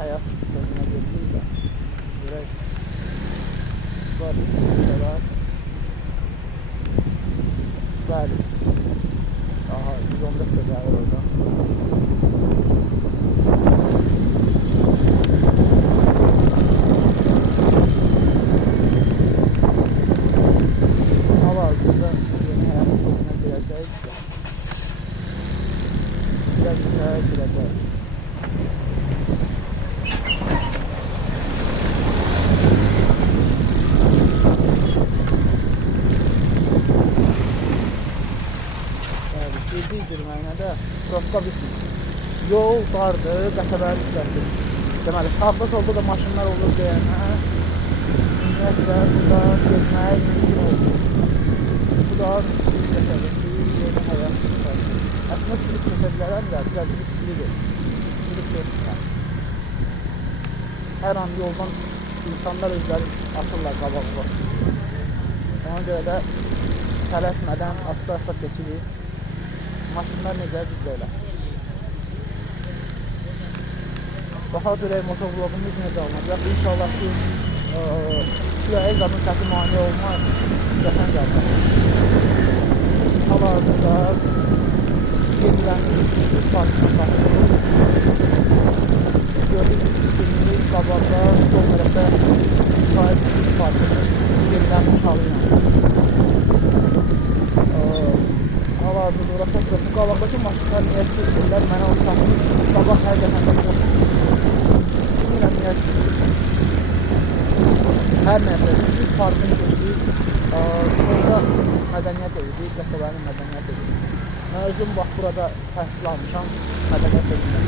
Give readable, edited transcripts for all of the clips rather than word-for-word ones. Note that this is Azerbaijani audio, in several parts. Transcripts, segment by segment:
həyat sözünə getdik də. Görək. Var, üstündə var. Bəli. Aha, 114 də gəlir oradan. Hal-hazırda yeni həyat sözünə girəcəyik də. Girəcək. Girdik girməyinə də probka bitmir. Yol dardır, qəsəbənin hissəsi. Deməli, sağda solda da maşınlar olur deyənə. Ümumiyyətlə, burada gezmək mümkün olur. Bu da qəsəbəsi, yeni həyat hissəsi. Əslində sürüb keçəbilərəm də, biraz risklidir. Sürüb keçməklər. Hər an yoldan insanlar özləri atırlar qabaqda. Ona görə də tələsmədən asta-asta keçirik. Maşınlar necə, biz də elə. Baxa görək motovlogumuz necə olacaq. İnşallah ki, küləyə qanın səsi mani olmaz. Qəsən gəlmez. Hal-hazırda yenilənmiş parkına baxırıq. Gördüyünüz kimi qabaqda sol tərəfdə sahib parkının yenilənmiş halı ilə. Hal-hazırda orada bu qabaqdakı maşınlar niyə sürülürlər? Mənə o saxlı qabaq hər dəfəndə boş. Bilmirəm niyə sürülürlər. Hər nəsə, biz parkın keçdik. Solda mədəniyyət evidir, qəsəbənin mədəniyyət evidir. Mən özüm bax burada təhsil almışam mədəniyyət evində.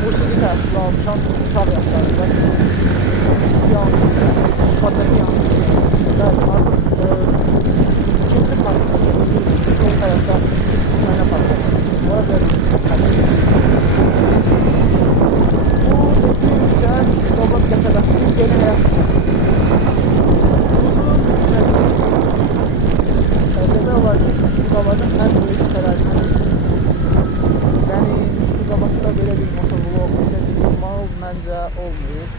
Musiqi təhsil almışam uşaq yaşlarında. Yalnız, patəki yalnız. Bəli, artıq ikinci parkına geçdik. Sol həyatda mənə parkına. Ona görə bu etdiyim sən Qobat qəsəbəsinin yeni həyat Təzədə olar ki, Müşkiqabadın ən böyük hissələrindən yəni Müşkiqabadda belə bir motovlog, belə bir izmal məncə olmayıb.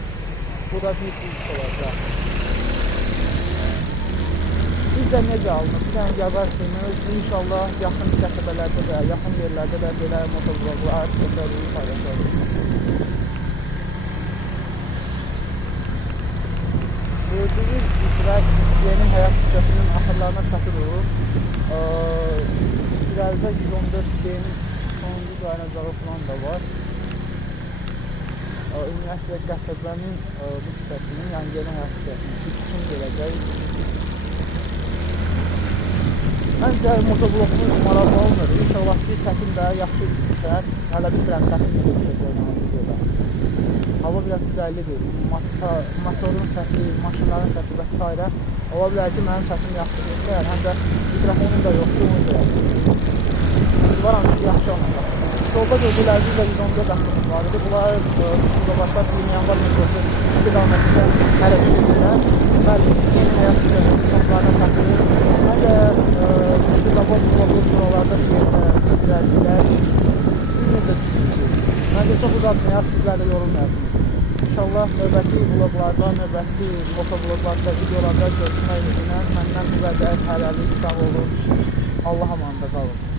Bu da bir ilk olacaq. Biz də necə alınır? Yəni gəbərsiniz, inşallah yaxın qəsəbələrdə də, yaxın yerlərdə də belə motovloglar göndəririk, paylaşırıq. Gördüyünüz üzrə yeni həyat hissəsinin axırlarına çatırıq. İrəlidə 114-nin sonuncu dayanacağı falan da var. Ümumiyyətlə qəsəbənin bu hissəsinin, yəni yeni həyat hissəsinin bütün gələcək. Məncə motovlogumuz maraqlı olmur. İnşallah ki, səsim də yaxşı düşər. Hələ bilmirəm səsim necə düşəcək videoda. Hava biraz küləklidir. Motorun səsi, maşınların səsi və s. Ola bilər ki, mənim səsim yaxşı düşər. Həm də mikrofonum da yoxdur, onu da varam ki, yaxşı olacaq. Solda gördükləriniz də 114 axımız var idi. Bunlar Müşkiqabadda Limanlar metrosu istiqamətində hərəkət edirlər. Bəli, yeni həyat hissəsinin sonlarına çatırır. Mən də Müşkiqabad buralarda bir yerdə götürərdilər. Siz necə düşünürsünüz? Məncə çox uzatmayaq, sizlər də yorulmayasınız. İnşallah növbəti vloglarda, növbəti motovloglarda, videolarda görüşmək ümidinə məndən bu qədər hələlik sağ olun. Allah amanında qalın.